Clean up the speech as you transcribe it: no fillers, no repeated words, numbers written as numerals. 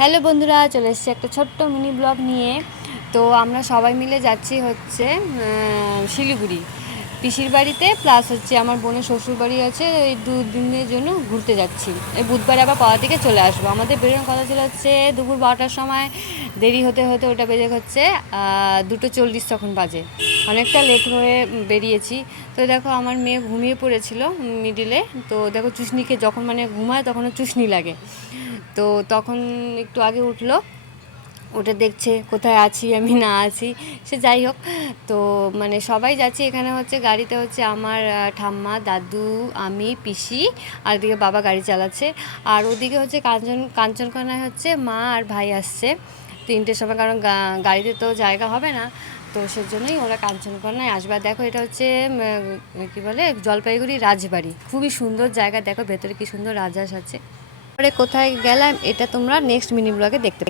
Hello বন্ধুরা, চলে এসেছি একটা ছোট্ট মিনি ব্লগ নিয়ে। তো আমরা সবাই মিলে যাচ্ছি হচ্ছে শিলিগুড়ি পিসির বাড়িতে, প্লাস হচ্ছে আমার বোনের শ্বশুর বাড়ি আছে। এই 2 দিনের জন্য ঘুরতে যাচ্ছি। এই বুধবারে আবার পাওয়া থেকে চলে আসবো। আমাদের বেরোনোর কথা ছিল হচ্ছে দুপুর 12টার সময়, দেরি হতে হতে ওটা বেজে হচ্ছে 2:40 তখন বাজে। অনেকটা লেট হয়ে বেরিয়েছি। তো দেখো আমার মেয়ে ঘুমিয়ে পড়েছিল মিডিলে। তো দেখো চুষনিকে যখন মানে ঘুমায় তখনও চুষনি লাগে। তো তখন একটু আগে উঠলো, ওটা দেখছে কোথায় আছি আমি না আছি। সে যাই হোক, তো মানে সবাই যাচ্ছি। এখানে হচ্ছে গাড়িতে হচ্ছে আমার ঠাম্মা, দাদু, আমি, পিসি, আর ওদিকে বাবা গাড়ি চালাচ্ছে। আর ওদিকে হচ্ছে কাঞ্চনকোনায় হচ্ছে মা আর ভাই আসছে 3টের সময়, কারণ গাড়িতে তো জায়গা হবে না। তো সেজন্যই ওরা কাঞ্চনকোনায় আসবে। আর দেখো এটা হচ্ছে কী বলে, জলপাইগুড়ি রাজবাড়ি। খুবই সুন্দর জায়গা, দেখো ভেতরে কী সুন্দর রাজহাঁস আছে। পরে কোথায় গেলাম এটা তোমরা নেক্সট মিনি ব্লগে দেখতে পাবে।